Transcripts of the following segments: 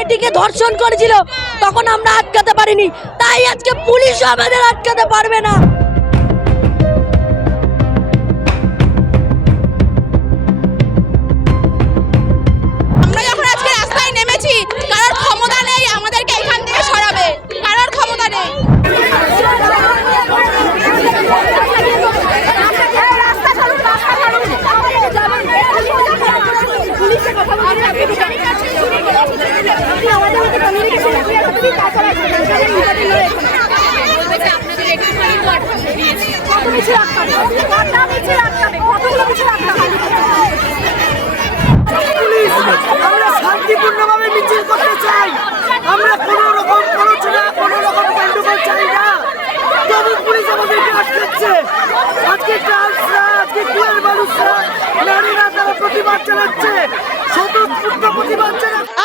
মেয়েটিকে ধর্ষণ করেছিল তখন আমরা আটকাতে পারিনি। তাই আজকে পুলিশ আমাদের আটকাতে পারবে না। পুলিশ আমরা শান্তিপূর্ণভাবে মিছিল করতে চাই। আমরা কোনো রকম, কোনো ছোড়া কোনো রকম গন্ডগোল চাই না। তবু পুলিশ আমাদেরকে আটকাচ্ছে। আজকে ট্রান্সরা, আজকে কুয়ের মানুষরা নারীরা তারা প্রতিবাদ চালাচ্ছে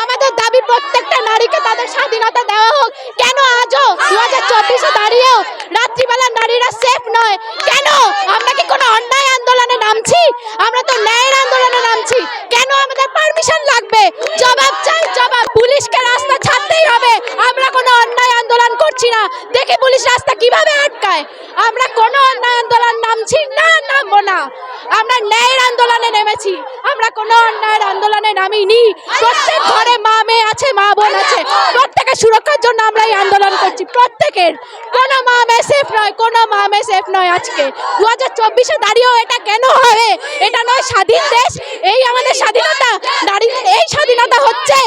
আমাদের দাবি প্রত্যেকটা নারীকে তাদের স্বাধীনতা দেওয়া হোক। কেন আজও দু হাজার চব্বিশে দাঁড়িয়েও রাত্রিবেলা নারীরা সেফ নয়? কেন? আমরা কি কোনো অন্যায় আন্দোলনে নামছি? আমরা তো ন্যায়ের আন্দোলনে নামছি। কেন আমাদের পারমিশন লাগবে? জবাব চাই, জবাব। পুলিশকে রাস্তা ছাড়তেই হবে। আমরা কোনো অন্যায় আন্দোলন করছি না। দেখে পুলিশ রাস্তা কীভাবে আটকায়। আমরা কোনো অন্যায় আন্দোলন নামছি না, নামবো না। আমরা ন্যায়ের আন্দোলনে নেমেছি। আমরা কোনো অন্যায়ের আন্দোলনে নামিনি। প্রত্যেক ঘরে মা মেয়ে আছে, মা বোন আছে। প্রত্যেকের সুরক্ষার জন্য আমরা এই আন্দোলন করছি। প্রত্যেকের। কোনো মা মেয়ে সেফ নয়, কোনো মা মেয়ে সেফ নয় আজকে। দু হাজার চব্বিশে দাঁড়িয়েও এটা কেন হবে? এটা নয় স্বাধীন দেশ। এই আমাদের স্বাধীনতা। নারীদের এই স্বাধীনতা হচ্ছে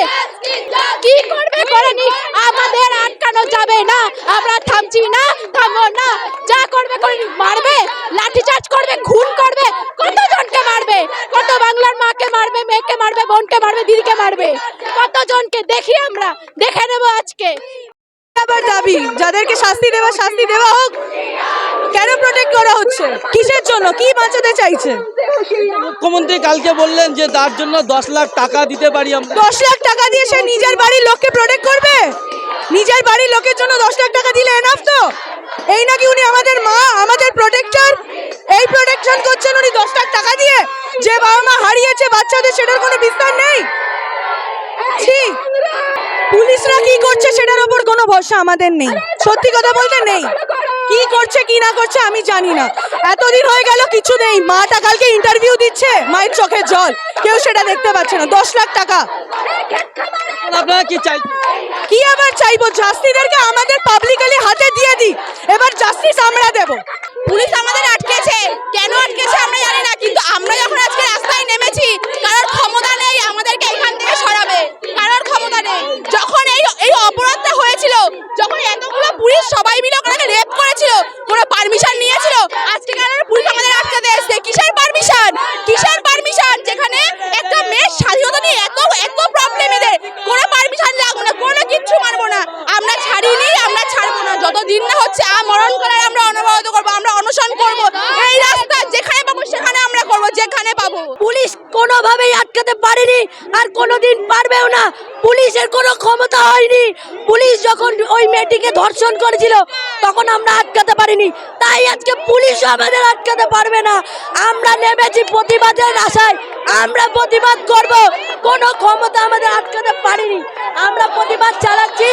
কি করবে করে নি আমাদের আটকানো যাবে না। আমরা থামছি না, থামবো না। যা করবে করে। মারবে, লাঠিচার্জ করবে, খুন করবে কতজনকে মারবে? কত বাংলার মাকে মারবে মেয়েকে মারবে বোনকে মারবে দিদিকে মারবে? কতজনকে? দেখি আমরা। দেখে নেব আজকে। আবার দাবি যাদেরকে শাস্তি দেওয়া শাস্তি দেওয়া হোক কেন প্রোটেক্ট করা হচ্ছে? কিসের জন্য? কি বাঁচাতে চাইছে? মুখ্যমন্ত্রী কালকে বললেন যে তার জন্য দশ লাখ টাকা দিতে পারি আমরা। দশ লাখ টাকা দিয়ে সে নিজের বাড়ির লোককে প্রোটেক্ট করবে? নিজের বাড়ির লোকের জন্য দশ লাখ টাকা দিলে এনাফ তো? এই নাকি উনি আমাদের মা আমাদের প্রোটেক্টর এই প্রোটেকশন করছেন উনি, দশ লাখ টাকা দিয়ে। যে বাবা মা হারিয়েছে বাচ্চাদের, সেটার কোনো বিস্তার নেই। পুলিশরা কি করছে, সেটার ওপর কোনো ভরসা আমাদের নেই। সত্যি কথা বলতে নেই। কি করছে, কি না করছে, আমি জানি না। এতদিন হয়ে গেল, কিছু নেই। মাটা কালকে ইন্টারভিউ দিচ্ছে, মায়ের চোখে জল। কেউ সেটা দেখতে পাচ্ছে না। দশ লাখ টাকা। আপনারা কি চাই কি আবার চাইব? জাস্তিদেরকে আমাদের পাবলিকালি হাতে দিয়ে দিই এবার জাস্টিস আমরা দেব। পুলিশ আমাদের আটকেছে। কেন আটকেছে আমরা জানি না, কিন্তু আমরা যখন আজকে রাস্তায় নেমেছি কারণ ক্ষমতা নেই আমাদেরকে এখান থেকে সরাবে কারোর ক্ষমতা নেই যখন এই এই অপরাধটা হয়েছিল যখন এতগুলো পুলিশ সবাই মিলে ওখানে রেপ করেছিল কোনো পারমিশন নিয়েছিল আজকে কেন পুলিশ আমাদের আটকাতে এসছে কিসের পারমিশন কিসের পারমিশন যেখানে একটা মেয়ের স্বাধীনতা নিয়ে এত এত প্রবলেম এদের কোনো পারমিশন লাগবে না কোনো কিচ্ছু মানবো না আমরা ছাড়িনি আমরা ছাড়বো না যতদিন না হচ্ছে আমরণ করার আমরা অনবরত করব, আমরা অনশন করব। এই রাস্তা যেখানে পাবো সেখানে আমরা করব, যেখানে পাবো। পুলিশ কোনোভাবেই আটকাতে পারেনি আর কোনোদিন পারবেও না। পুলিশের কোনো ক্ষমতা হয়নি। পুলিশ যখন ওই মেয়েটিকে ধর্ষণ করেছিল, তখন আমরা আটকাতে পারিনি। তাই আজকে পুলিশ আমাদের আটকাতে পারবে না। আমরা নেমেছি প্রতিবাদের আশায়। আমরা প্রতিবাদ করব। কোনো ক্ষমতা আমাদের আটকাতে পারিনি। আমরা প্রতিবাদ চালাচ্ছি,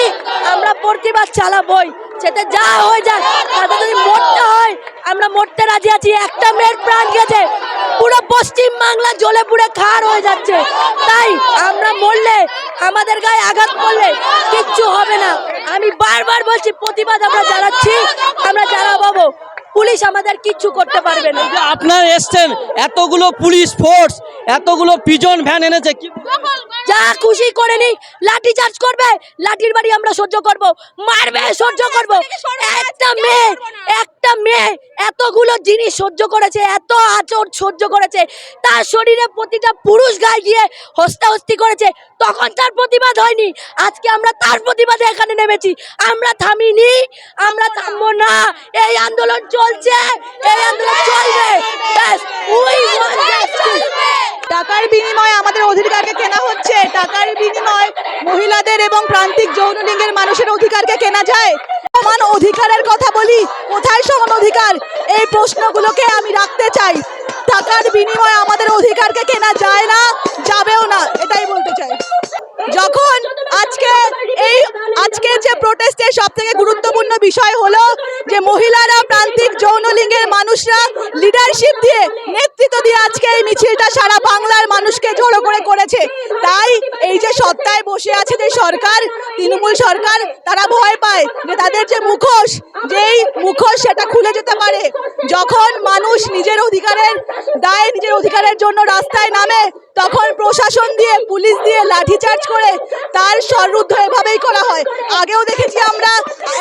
আমরা প্রতিবাদ চালাবই। সেটা যা হয়ে যায় তাতে যদি মরতে হয়, আমরা মরতে রাজি আছি। একটা মেয়ের প্রাণ গেছে, পুরো পশ্চিম বাংলা জ্বলে পুড়ে খার হয়ে যাচ্ছে। তাই আমরা মরলে আমাদের গায়ে আঘাত করলে কিচ্ছু হবে না। আমি বারবার বলছি, প্রতিবাদ আমরা জানাচ্ছি, আমরা চালাবো পুলিশ আমাদের কিচ্ছু করতে পারবে না আপনার এসছেন এতগুলো পুলিশ ফোর্স এতগুলো পিজন ভ্যান এনেছে কি যা খুশি করে নি লাঠি চার্জ করবে লাঠির বাড়ি আমরা সহ্য করব মারবে সহ্য করব একটা মেয়ে একটা মেয়ে এতগুলো জিনিস সহ্য করেছে, এত আচর সহ্য করেছে, তার শরীরে প্রতিটা পুরুষ গায়ে গিয়ে হস্তা হস্তি করেছে, তখন তার প্রতিবাদ হয়নি। আজকে আমরা তার প্রতিবাদে এখানে নেমেছি। আমরা থামিনি, আমরা থামবো না। এই আন্দোলন চলছে, এই আন্দোলন চলবে। টাকার বিনিময়ে আমাদের অধিকারকে কেনা হচ্ছে। টাকার বিনিময়ে মহিলাদের এবং প্রান্তিক যৌনলিঙ্গের মানুষের অধিকারকে কেনা যায়। সমান অধিকারের কথা বলি, কোথায় সমান অধিকার? এই প্রশ্নগুলোকে আমি রাখতে চাই। টাকার বিনিময়ে আমাদের অধিকারকে কেনা যায় না, যাবেও না, এটাই বলতে চাই। যখন আজকে এই, আজকে যে প্রোটেস্টের সব থেকে গুরুত্বপূর্ণ বিষয় হলো যে মহিলারা প্রান্তিক যৌনলিঙ্গের মানুষরা লিডারশিপ দিয়ে নেতৃত্ব দিয়ে আজকে এই মিছিলটা সারা বাংলার মানুষকে জড়ো করে করেছে। তাই এই যে সত্তায় বসে আছে যে সরকার, তৃণমূল সরকার, তারা ভয় পায়। তাদের যে মুখোশ, যেই মুখোশ সেটা খুলে যেতে পারে। যখন মানুষ নিজের অধিকারের, দায় নিজের অধিকারের জন্য রাস্তায় নামে তখন প্রশাসন দিয়ে, পুলিশ দিয়ে লাঠিচার্জ করে তার সরুদ্ধ এভাবেই করা হয়। আগেও দেখেছি আমরা,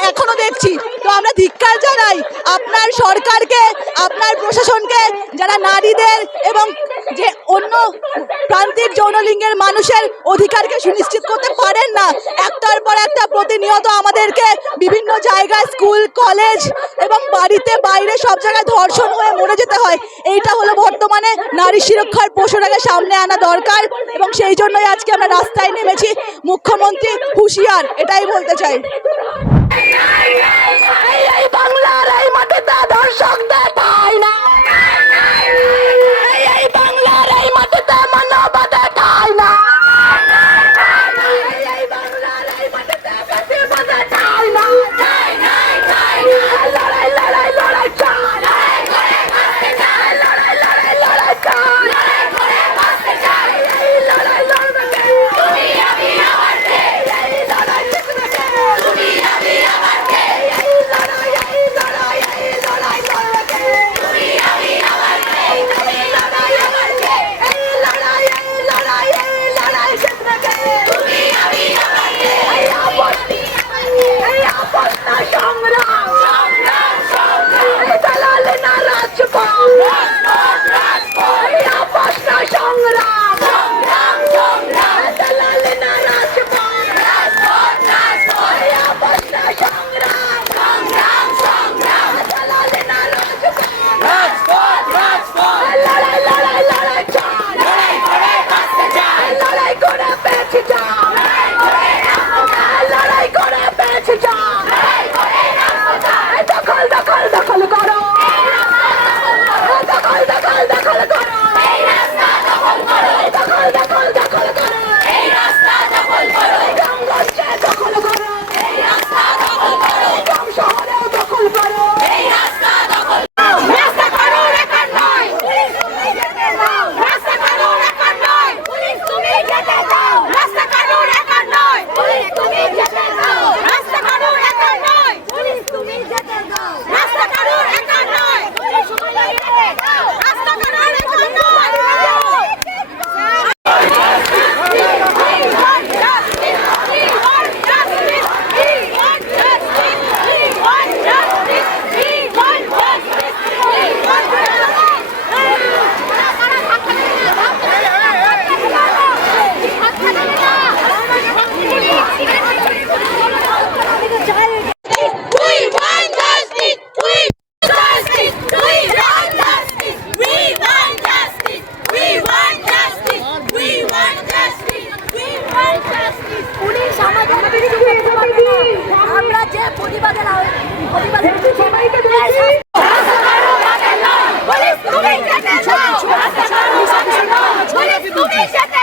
এখনও দেখছি। তো আমরা ধিক্কার জানাই আপনার সরকারকে, আপনার প্রশাসনকে, যারা নারীদের এবং যে অন্য প্রান্তিক যৌনলিঙ্গের মানুষের অধিকারকে সুনিশ্চিত করতে পারেন না, একটার পর একটা প্রতিনিয়ত আমাদেরকে বিভিন্ন জায়গায় স্কুল, কলেজ এবং বাড়িতে বাইরে সব জায়গায় ধর্ষণ হয়ে মরে যেতে হয়। এইটা হলো বর্তমানে নারী সুরক্ষার পশুটাকে সামনে আনা দরকার এবং সেই জন্যই আজকে আমরা রাস্তায় নেমেছি। মুখ্যমন্ত্রী হুশিয়ার, এটাই বলতে চাই। বাংলার এই মাটিতে দর্শকদের Okay, Jack.